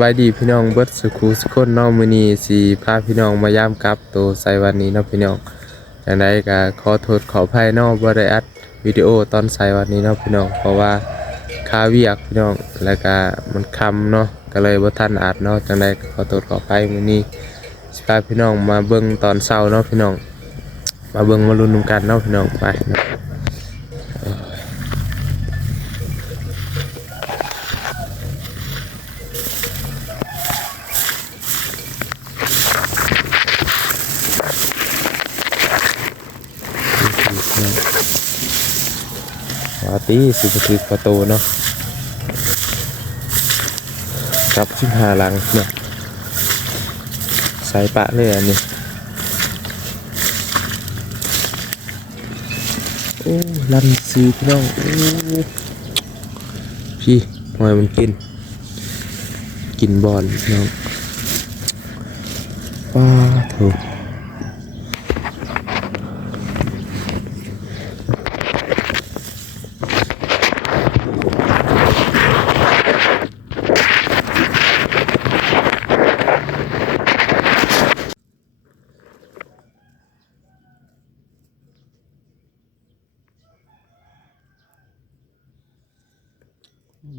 บายดีพี่น้องเบิดสุขุสุขคนเนาะมื้อนี้สิพาพี่น้องมายามกับโตไสวันนี้เนาะพี่น้องจังไดก็ขอโทษขออภัยเนาะบ่ได้อัดวิดีโอตอนไสวันนี้เนาะพี่น้องเพราะว่าค่าเวียกพี่น้องแล้วก็มันค่ำเนาะก็เลยบ่ทันอัดเนาะจังไดก็ขอโทษขออภัยมื้อนี้สิพาพี่น้องมาเบิ่งตอนเช้าเนาะพี่น้องมาเบิ่งมาลุ้นนำกันเนาะพี่น้องไปเนาะว่าตีสิบ่ถึกประตูเนาะกับ15หลังเนาะใส่ปะเลยอันนี้โอ้ลั่นซีพี่น้องโอ้พี่หอยมันกินบอลพี่น้องป้าโถ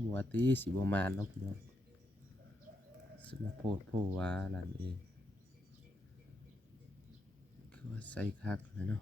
หัวตีสิบมานเนาะพี่น้องสมาโพดโพว่าหลานเองคือว่าใส่คักนะเนาะ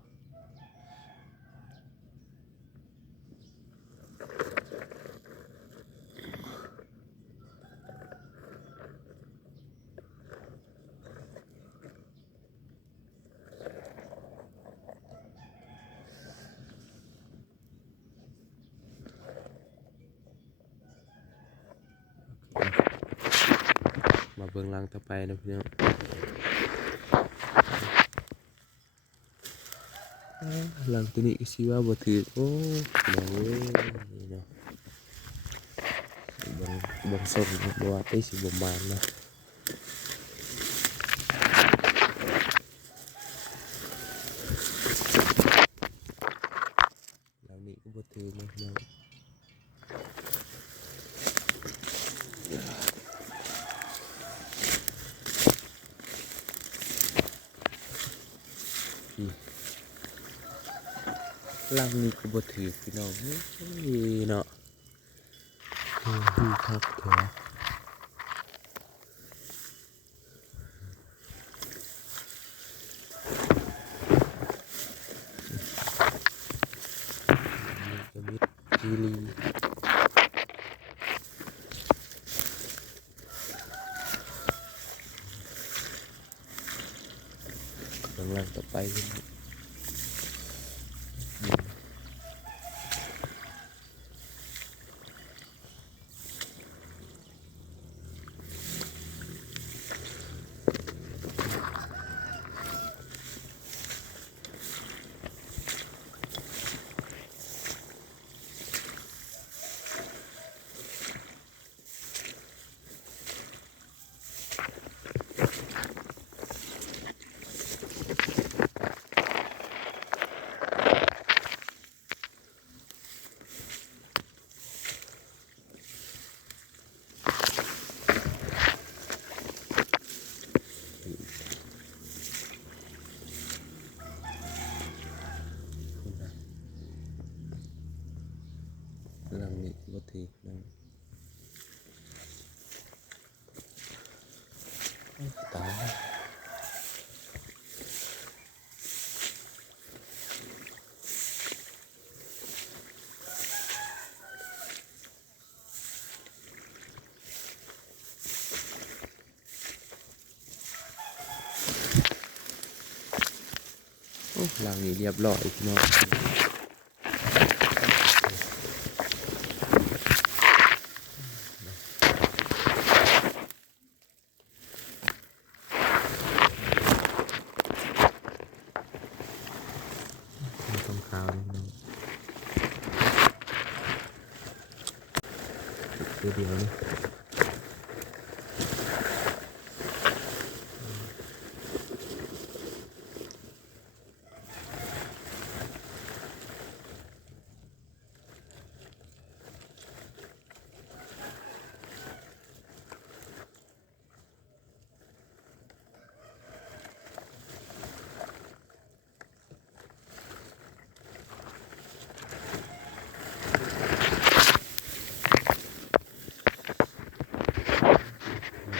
มาเบิ่งหลังต่อไปนะพี่น้องหลังตัวนี้ก็สิว่าบ่ถือโอ้โหนี่เนาะเบิ่งส่งบ่ว่าตีสิบมานเนาะหลังนี้ก็บ่ถือนะพี่น้องพี่หลังนี้ก็บ่ถือพี่น้องเฮ้ยเนาะดูครับแกจะมิดจีรีกำลังต่อไปเลยหลังนี้บ่ถือนะตายโอ้หลังนี้เรียบร้อยพี่น้องตรงขาวนี่ตัวเดียวนี่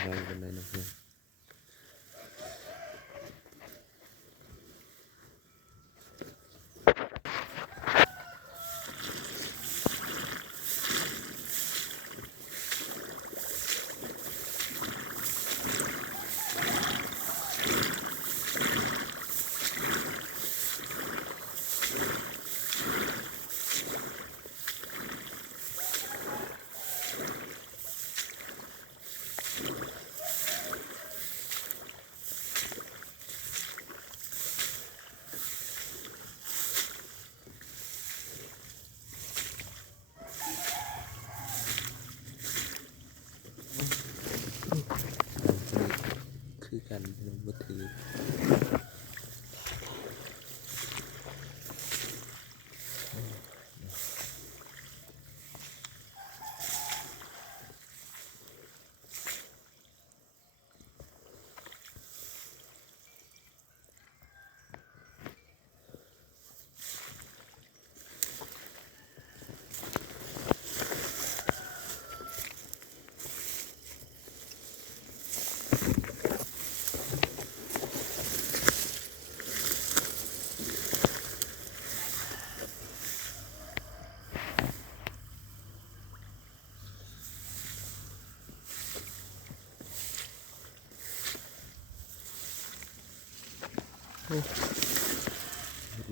ห้องกันเลยนะเพื่อนคือกันน้องบ่ถือ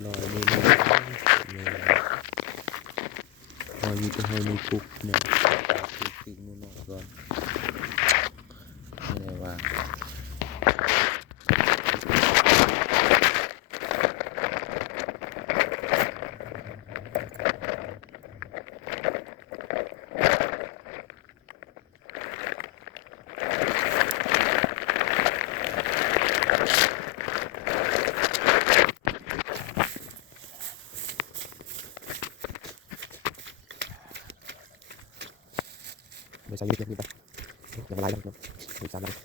ลอยนี่นะลอยอยู่ที่ห้องนี้ปุ๊บเนี่ยคือคือมือหน่อยก่อนไม่ได้ว่าไม่ใช่ยืดเยอะนี่ปะอย่ามาไล่แล้วนะอีก3 นาท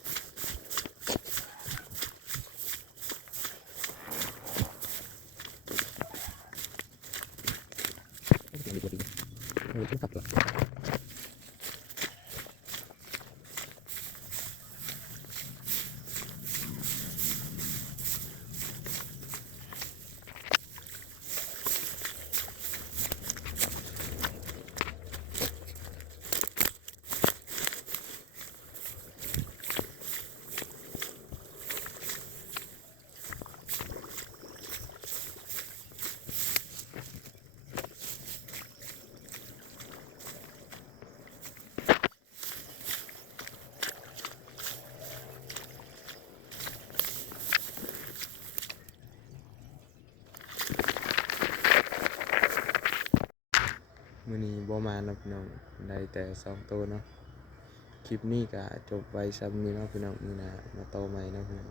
ีมีตัวดีมีตัวขับตัวมื้อนี้บ่มาเนาะพี่น้องได้แต่2 ตัวเนาะคลิปนี้ก็จบไว้ซ้ำนี้เนาะพี่น้องมื้อหน้ามาต่อใหม่เนาะพี่น้อง